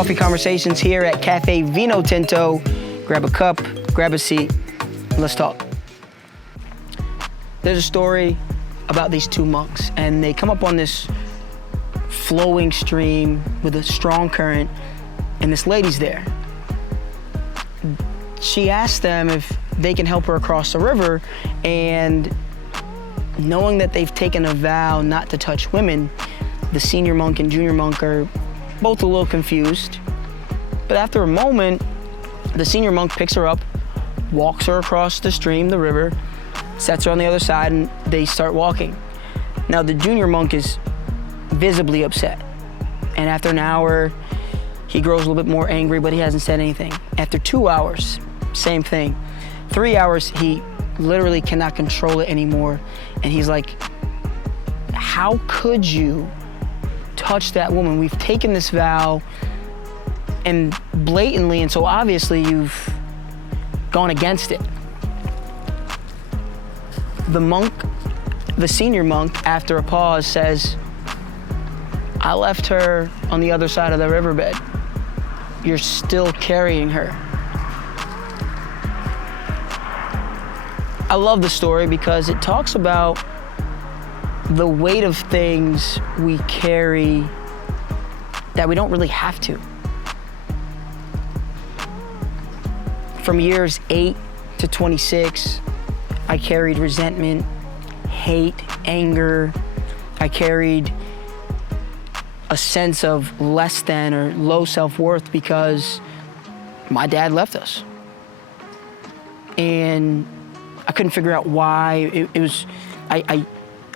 Coffee Conversations here at Café Vino Tinto. Grab a cup, grab a seat, and let's talk. There's a story about these two monks, and they come up on this flowing stream with a strong current, and this lady's there. She asks them if they can help her across the river, and knowing that they've taken a vow not to touch women, the senior monk and junior monk are both a little confused. But after a moment, the senior monk picks her up, walks her across the stream, the river, sets her on the other side, and they start walking. Now, the junior monk is visibly upset. And after an hour, he grows a little bit more angry, but he hasn't said anything. After 2 hours, same thing. 3 hours, he literally cannot control it anymore. And he's like, how could you touch that woman? We've taken this vow, and blatantly and so obviously you've gone against it. The senior monk, after a pause, says, I left her on the other side of the riverbed. You're still carrying her. I love the story because it talks about the weight of things we carry that we don't really have to. From years 8 to 26, I carried resentment, hate, anger. I carried a sense of less than or low self-worth because my dad left us. And I couldn't figure out why.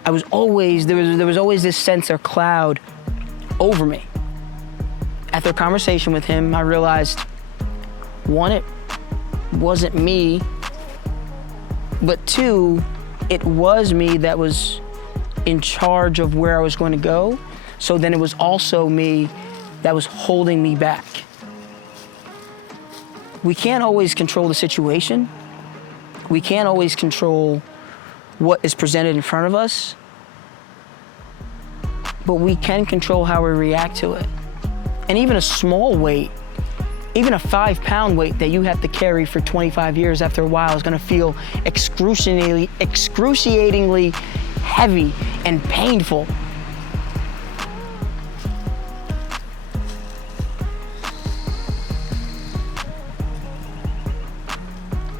I was always, there was always this sense or cloud over me. After a conversation with him, I realized, one, it wasn't me, but two, it was me that was in charge of where I was going to go. So then it was also me that was holding me back. We can't always control the situation. We can't always control what is presented in front of us, but we can control how we react to it. And even a small weight, even a 5-pound weight that you have to carry for 25 years, after a while is gonna feel excruciatingly heavy and painful.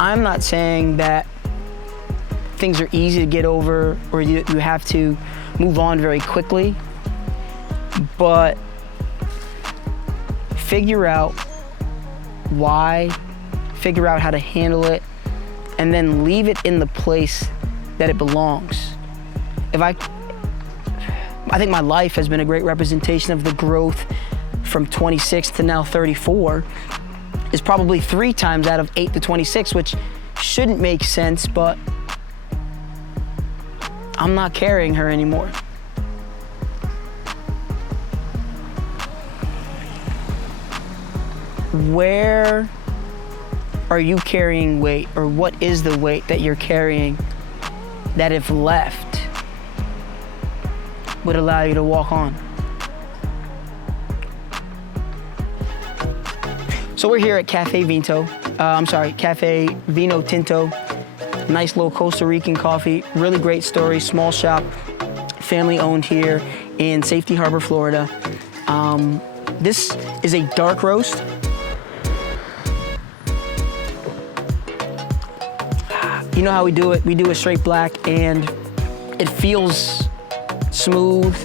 I'm not saying that things are easy to get over or you have to move on very quickly, but figure out why, figure out how to handle it, and then leave it in the place that it belongs. I think my life has been a great representation of the growth from 26 to now 34. Is probably 3 times out of 8 to 26, which shouldn't make sense, but I'm not carrying her anymore. Where are you carrying weight, or what is the weight that you're carrying that if left would allow you to walk on? So we're here at Café Vino Tinto. Nice little Costa Rican coffee, really great story, small shop, family owned here in Safety Harbor, Florida. This is a dark roast. You know how we do it? We do a straight black, and it feels smooth.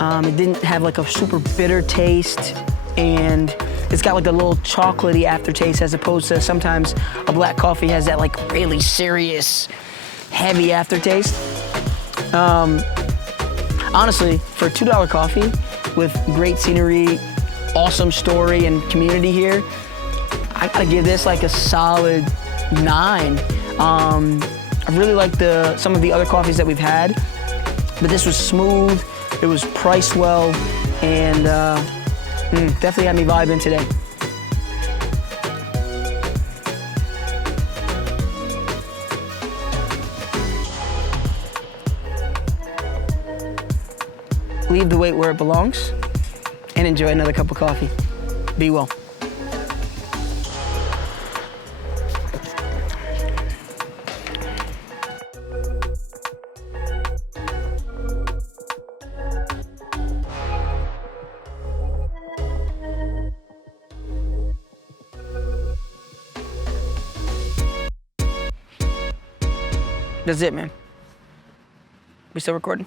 It didn't have like a super bitter taste, and it's got like a little chocolatey aftertaste, as opposed to sometimes a black coffee has that like really serious, heavy aftertaste. Honestly, for a $2 coffee with great scenery, awesome story, and community here, I gotta give this like a solid 9. I really like some of the other coffees that we've had, but this was smooth, it was priced well, and definitely had me vibing today. Leave the weight where it belongs and enjoy another cup of coffee. Be well. That's it, man. We still recording?